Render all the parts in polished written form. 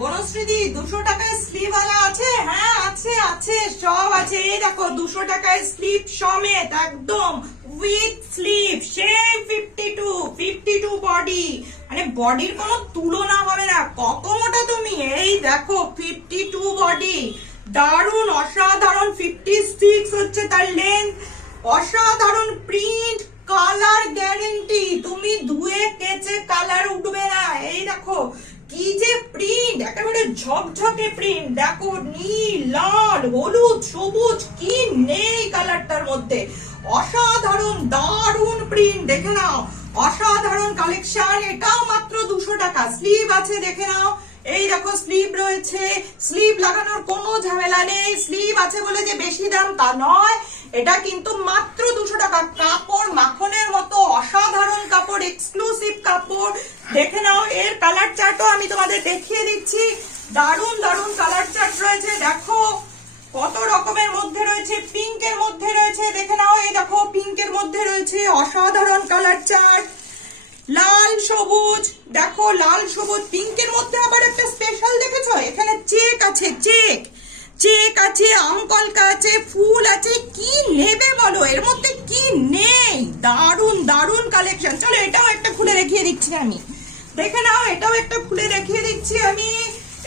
বনশ্রীদি 200 টাকায় স্লিভ ওয়ালা আছে? হ্যাঁ আছে আছে, সব আছে। এই দেখো 200 টাকায় স্লিভ সমেত একদম উইথ স্লিভ, সেই 52 বডি, মানে বডির কোনো তুলনা হবে না। কত মোটা তুমি! এই দেখো 52 বডি, দারুণ অসাধারণ। 56 হচ্ছে তার লেন্থ, অসাধারণ প্রিন্ট, কালার গ্যারেন্টি, তুমি ধুয়ে কেচে কালার উঠবে না। এই দেখো কি যে প্রিন্ট, একেবারে ঝকঝকে প্রিন্ট। দেখো নীল, লাল, হলুদ, সবুজ, কি নেই কালারটার মধ্যে। অসাধারণ দারুণ প্রিন্ট, দেখে নাও, অসাধারণ কালেকশন। এটাও মাত্র 200 টাকা। স্লিভ আছে, দেখে নাও। এই দেখো স্লিভ রয়েছে, স্লিভ লাগানোর কোনো ঝামেলা নেই। স্লিভ আছে বলে যে বেশি দাম তা নয়, এটা কিন্তু মাত্র 200 টাকা। কাপড় মাখনের মতো অসাধারণ কাপড়, এক্সক্লুসিভ কাপড়। দেখে নাও, এর কালার চার্টও আমি তোমাদের দেখিয়ে দিচ্ছি। দারুণ দারুণ কালার চার্ট রয়েছে, দেখো কত রকমের মধ্যে রয়েছে। পিঙ্কের মধ্যে রয়েছে, দেখে নাও, এই দেখো পিঙ্কের মধ্যে রয়েছে অসাধারণ কালার চার্ট। লাল সবুজ, দেখো লাল সবুজ, পিঙ্কের মধ্যে আবার একটা স্পেশাল দেখেছো, এখানে চেক আছে, চেক আছে, আমকলকা আছে, ফুল আছে। কি নেবে বলো, এর মধ্যে কি নেই? দারুণ দারুণ কালেকশন। চলো এটাও একটা খুলে দেখিয়ে দিচ্ছি আমি, দেখে নাও, এটাও একটা খুলে দেখিয়ে দিচ্ছি আমি।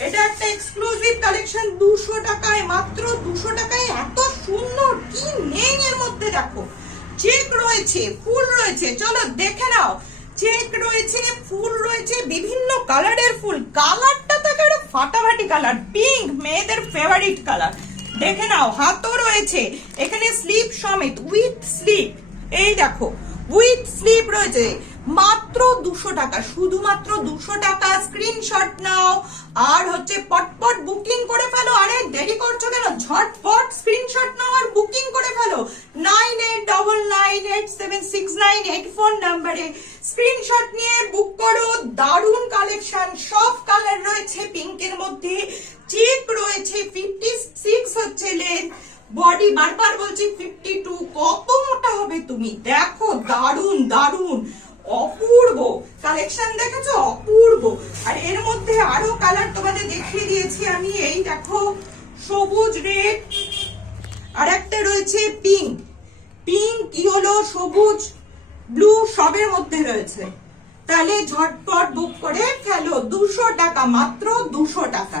এটা একটা এক্সক্লুসিভ কালেকশন 200 টাকায়, মাত্র 200 টাকায়। এত সুন্দর, কি নেই এর মধ্যে? দেখো চেক রয়েছে, ফুল রয়েছে, চলো দেখে নাও। চেক রয়েছে, ফুল রয়েছে, বিভিন্ন কালারের ফুল। কালারটা তো একেবারে ফাটাফাটি কালার, পিঙ্ক, মেয়েদের ফেভারিট কালার। দেখে নাও, হাতও রয়েছে এখানে, স্লিভ সমেত উইথ স্লিভ। এই দেখো উইথ স্লিভ রয়েছে, মাত্র 200 টাকা, শুধুমাত্র 200 টাকা। স্ক্রিনশট নাও আর হচ্ছে পটপট বুকিং করে ফেলো। আরে দেরি করছো কেন, ঝটপট স্ক্রিনশট নাও আর বুকিং করে ফেলো। 98998769 ফোন নাম্বারে স্ক্রিনশট নিয়ে বুক করো। দারুণ কালেকশন, সব কালার রয়েছে পিঙ্কের মধ্যে, চেক রয়েছে, 56 হচ্ছে লেন্থ, বডি বারবার বলছি 52। কত মোটা হবে তুমি, দেখো দারুণ দারুণ অপূর্ব কালেকশন, দেখেছো, অপূর্ব। আর এর মধ্যে আরো কালার তোমাদের দেখিয়ে দিয়েছি আমি। এই দেখো সবুজ, রেড, আর একটা রয়েছে পিঙ্ক, ইয়েলো, সবুজ, ব্লু, সবের মধ্যে রয়েছে। তাহলে ঝটপট বুক করে ফেলো, 200 টাকা, মাত্র 200 টাকা।